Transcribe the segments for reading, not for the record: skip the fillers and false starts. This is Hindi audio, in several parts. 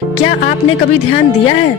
क्या आपने कभी ध्यान दिया है,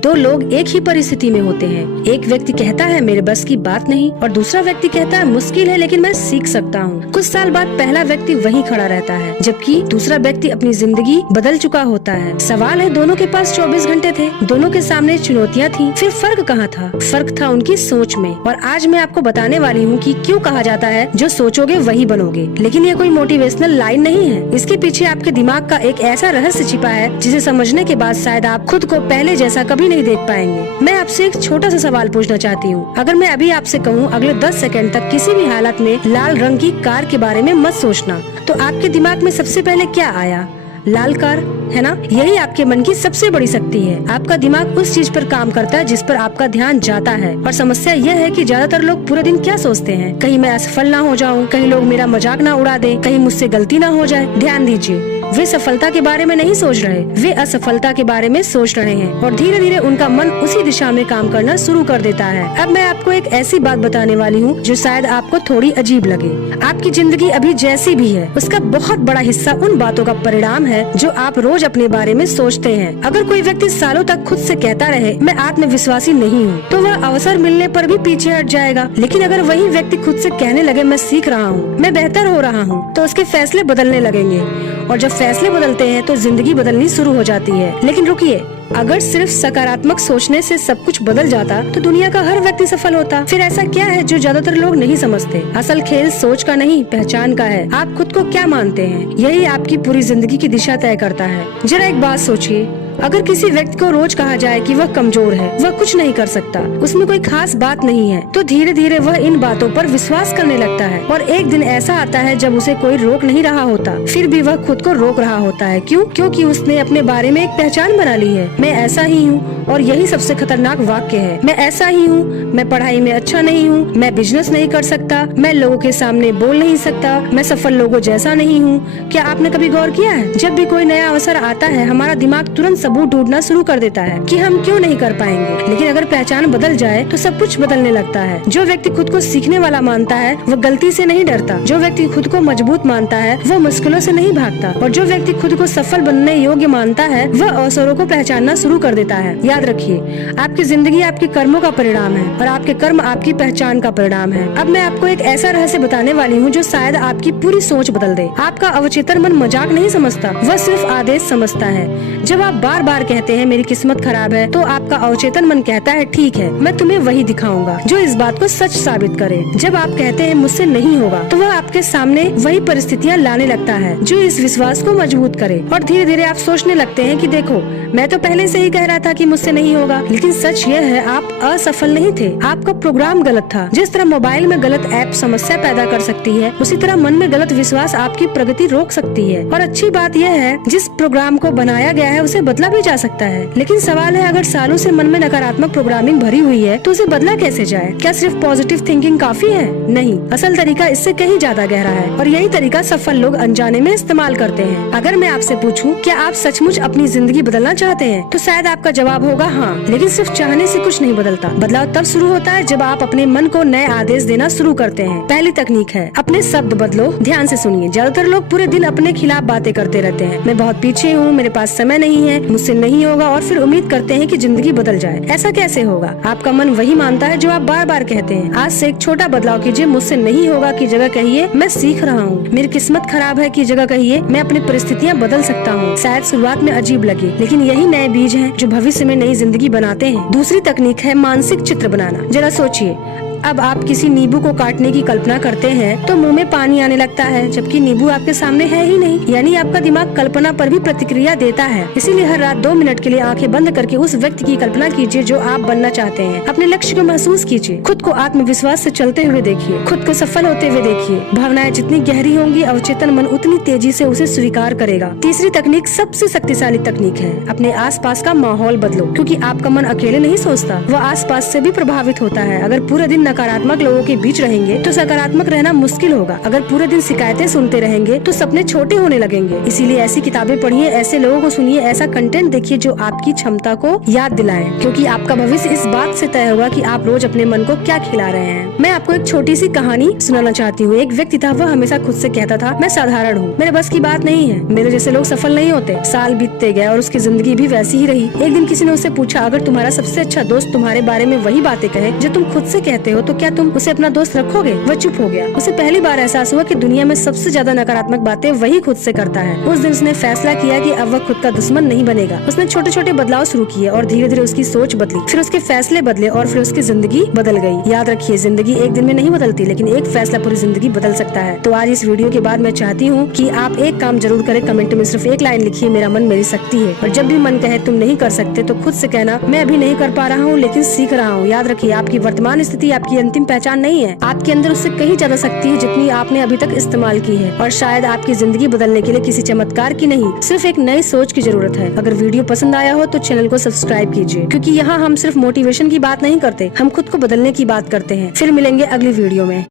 दो लोग एक ही परिस्थिति में होते हैं। एक व्यक्ति कहता है मेरे बस की बात नहीं, और दूसरा व्यक्ति कहता है मुश्किल है लेकिन मैं सीख सकता हूँ। कुछ साल बाद पहला व्यक्ति वहीं खड़ा रहता है, जबकि दूसरा व्यक्ति अपनी जिंदगी बदल चुका होता है। सवाल है, दोनों के पास 24 घंटे थे, दोनों के सामने चुनौतियाँ थी, फिर फर्क कहाँ था? फर्क था उनकी सोच में। और आज मैं आपको बताने वाली हूँ कि क्यों कहा जाता है जो सोचोगे वही बनोगे। लेकिन ये कोई मोटिवेशनल लाइन नहीं है, इसके पीछे आपके दिमाग का एक ऐसा रहस्य छिपा है जिसे समझने के बाद शायद आप खुद को पहले जैसा कभी नहीं देख पाएंगे। मैं आपसे एक छोटा सा सवाल पूछना चाहती हूँ। अगर मैं अभी आपसे कहूँ अगले 10 सेकंड तक किसी भी हालत में लाल रंग की कार के बारे में मत सोचना, तो आपके दिमाग में सबसे पहले क्या आया? लाल कार, है ना? यही आपके मन की सबसे बड़ी शक्ति है। आपका दिमाग उस चीज पर काम करता है जिस पर आपका ध्यान जाता है। और समस्या यह है कि ज्यादातर लोग पूरे दिन क्या सोचते हैं? कहीं मैं असफल ना हो जाऊं, कहीं लोग मेरा मजाक ना उड़ा दें, कहीं मुझसे गलती ना हो जाए। ध्यान दीजिए, वे सफलता के बारे में नहीं सोच रहे, वे असफलता के बारे में सोच रहे हैं। और धीरे धीरे उनका मन उसी दिशा में काम करना शुरू कर देता है। अब मैं आपको एक ऐसी बात बताने वाली हूँ जो शायद आपको थोड़ी अजीब लगे। आपकी जिंदगी अभी जैसी भी है, उसका बहुत बड़ा हिस्सा उन बातों का परिणाम है जो आप रोज अपने बारे में सोचते हैं। अगर कोई व्यक्ति सालों तक खुद से कहता रहे मैं आत्मविश्वासी नहीं हूँ, तो वह अवसर मिलने पर भी पीछे हट जाएगा। लेकिन अगर वही व्यक्ति खुद से कहने लगे मैं सीख रहा हूँ, मैं बेहतर हो रहा हूँ, तो उसके फैसले बदलने लगेंगे। और जब फैसले बदलते हैं तो जिंदगी बदलनी शुरू हो जाती है। लेकिन रुकिए, अगर सिर्फ सकारात्मक सोचने से सब कुछ बदल जाता तो दुनिया का हर व्यक्ति सफल होता। फिर ऐसा क्या है जो ज्यादातर लोग नहीं समझते? असल खेल सोच का नहीं, पहचान का है। आप खुद को क्या मानते हैं, यही आपकी पूरी जिंदगी की दिशा तय करता है। जरा एक बात सोचिए, अगर किसी व्यक्ति को रोज कहा जाए कि वह कमजोर है, वह कुछ नहीं कर सकता, उसमें कोई खास बात नहीं है, तो धीरे धीरे वह इन बातों पर विश्वास करने लगता है। और एक दिन ऐसा आता है जब उसे कोई रोक नहीं रहा होता, फिर भी वह खुद को रोक रहा होता है। क्यों? क्योंकि उसने अपने बारे में एक पहचान बना ली है। मैं ऐसा ही हूँ, और यही सबसे खतरनाक वाक्य है। मैं ऐसा ही हूँ, मैं पढ़ाई में अच्छा नहीं हूँ, मैं बिजनेस नहीं कर सकता, मैं लोगों के सामने बोल नहीं सकता, मैं सफल लोगों जैसा नहीं हूँ। क्या आपने कभी गौर किया है, जब भी कोई नया अवसर आता है हमारा दिमाग तुरंत सबूत ढूंढना शुरू कर देता है कि हम क्यों नहीं कर पाएंगे। लेकिन अगर पहचान बदल जाए तो सब कुछ बदलने लगता है। जो व्यक्ति खुद को सीखने वाला मानता है वह गलती से नहीं डरता। जो व्यक्ति खुद को मजबूत मानता है वह मुश्किलों से नहीं भागता। और जो व्यक्ति खुद को सफल बनने योग्य मानता है वह अवसरों को पहचानना शुरू कर देता है। याद रखिए, आपकी जिंदगी आपके कर्मों का परिणाम है, और आपके कर्म आपकी पहचान का परिणाम है। अब मैं आपको एक ऐसा रहस्य बताने वाली हूँ जो शायद आपकी पूरी सोच बदल दे। आपका अवचेतन मन मजाक नहीं समझता, वह सिर्फ आदेश समझता है। जब आप बार बार कहते हैं मेरी किस्मत खराब है, तो आपका अवचेतन मन कहता है ठीक है, मैं तुम्हें वही दिखाऊंगा जो इस बात को सच साबित करे। जब आप कहते हैं मुझसे नहीं होगा, तो वह आपके सामने वही परिस्थितियाँ लाने लगता है जो इस विश्वास को मजबूत करे। और धीरे धीरे आप सोचने लगते हैं कि देखो, मैं तो पहले से ही कह रहा था कि मुझसे नहीं होगा। लेकिन सच यह है, आप असफल नहीं थे, आपका प्रोग्राम गलत था। जिस तरह मोबाइल में गलत ऐप समस्या पैदा कर सकती है, उसी तरह मन में गलत विश्वास आपकी प्रगति रोक सकती है। और अच्छी बात यह है, जिस प्रोग्राम को बनाया गया है उसे बदला भी जा सकता है। लेकिन सवाल है, अगर सालों से मन में नकारात्मक प्रोग्रामिंग भरी हुई है तो उसे बदला कैसे जाए? क्या सिर्फ पॉजिटिव थिंकिंग काफी है? नहीं, असल तरीका इससे कहीं ज्यादा गहरा है, और यही तरीका सफल लोग अनजाने में इस्तेमाल करते हैं। अगर मैं आपसे पूछूं क्या आप सचमुच अपनी जिंदगी बदलना चाहते हैं, तो शायद आपका जवाब होगा हाँ। लेकिन सिर्फ चाहने से कुछ नहीं बदलता। बदलाव तब शुरू होता है जब आप अपने मन को नए आदेश देना शुरू करते हैं। पहली तकनीक है अपने शब्द बदलो। ध्यान से सुनिए, ज्यादातर लोग पूरे दिन अपने खिलाफ बातें करते रहते हैं। मैं बहुत पीछे हूँ, मेरे पास समय नहीं है, मुझसे नहीं होगा, और फिर उम्मीद करते हैं कि जिंदगी बदल जाए। ऐसा कैसे होगा? आपका मन वही मानता है जो आप बार बार कहते हैं। आज से एक छोटा बदलाव कीजिए, मुझसे नहीं होगा की जगह कहिए मैं सीख रहा हूँ। मेरी किस्मत खराब है की जगह कहिए मैं अपनी परिस्थितियाँ बदल सकता हूँ। शायद शुरुआत में अजीब लगे, लेकिन यही नए बीज हैं जो भविष्य में नई जिंदगी बनाते हैं। दूसरी तकनीक है मानसिक चित्र बनाना। जरा सोचिए, अब आप किसी नींबू को काटने की कल्पना करते हैं तो मुंह में पानी आने लगता है, जबकि नींबू आपके सामने है ही नहीं। यानी आपका दिमाग कल्पना पर भी प्रतिक्रिया देता है। इसीलिए हर रात 2 मिनट के लिए आंखें बंद करके उस व्यक्ति की कल्पना कीजिए जो आप बनना चाहते हैं। अपने लक्ष्य को महसूस कीजिए, खुद को आत्मविश्वास से चलते हुए देखिए, खुद को सफल होते हुए देखिए। भावनाएं जितनी गहरी होंगी, अवचेतन मन उतनी तेजी से उसे स्वीकार करेगा। तीसरी तकनीक सबसे शक्तिशाली तकनीक है, अपने आसपास का माहौल बदलो। क्योंकि आपका मन अकेले नहीं सोचता, वह आसपास से भी प्रभावित होता है। अगर पूरे दिन नकारात्मक लोगों के बीच रहेंगे तो सकारात्मक रहना मुश्किल होगा। अगर पूरे दिन शिकायतें सुनते रहेंगे तो सपने छोटे होने लगेंगे। इसीलिए ऐसी किताबें पढ़िए, ऐसे लोगों को सुनिए, ऐसा कंटेंट देखिए जो आपकी क्षमता को याद दिलाए, क्योंकि आपका भविष्य इस बात से तय होगा कि आप रोज अपने मन को क्या खिला रहे हैं। मैं आपको एक छोटी सी कहानी सुनाना चाहती हूँ। एक व्यक्ति था, वह हमेशा खुद से कहता था, मैं साधारण हूँ, मेरे बस की बात नहीं है, मेरे जैसे लोग सफल नहीं होते। साल बीतते गए और उसकी जिंदगी भी वैसी ही रही। एक दिन किसी ने उससे पूछा, अगर तुम्हारा सबसे अच्छा दोस्त तुम्हारे बारे में वही बातें कहे जो तुम खुद से कहते हो, तो क्या तुम उसे अपना दोस्त रखोगे? वह चुप हो गया। उसे पहली बार एहसास हुआ कि दुनिया में सबसे ज्यादा नकारात्मक बातें वही खुद से करता है। उस दिन उसने फैसला किया कि अब वह खुद का दुश्मन नहीं बनेगा। उसने छोटे छोटे बदलाव शुरू किए और धीरे धीरे उसकी सोच बदली, फिर उसके फैसले बदले और फिर उसकी जिंदगी बदल गई। याद रखिए, जिंदगी एक दिन में नहीं बदलती, लेकिन एक फैसला पूरी जिंदगी बदल सकता है। तो आज इस वीडियो के बाद मैं चाहती हूँ कि आप एक काम जरूर करें। कमेंट में सिर्फ एक लाइन लिखिए, मेरा मन मेरी शक्ति है। और जब भी मन कहे तुम नहीं कर सकते, तो खुद से कहना, मैं अभी नहीं कर पा रहा हूँ लेकिन सीख रहा हूँ। याद रखिए, आपकी वर्तमान स्थिति आपकी अंतिम पहचान नहीं है। आपके अंदर उससे कहीं ज्यादा शक्ति है जितनी आपने अभी तक इस्तेमाल की है। और शायद आपकी जिंदगी बदलने के लिए किसी चमत्कार की नहीं, सिर्फ एक नई सोच की जरूरत है। अगर वीडियो पसंद आया हो तो चैनल को सब्सक्राइब कीजिए, क्योंकि यहाँ हम सिर्फ मोटिवेशन की बात नहीं करते, हम खुद को बदलने की बात करते हैं। फिर मिलेंगे अगली वीडियो में।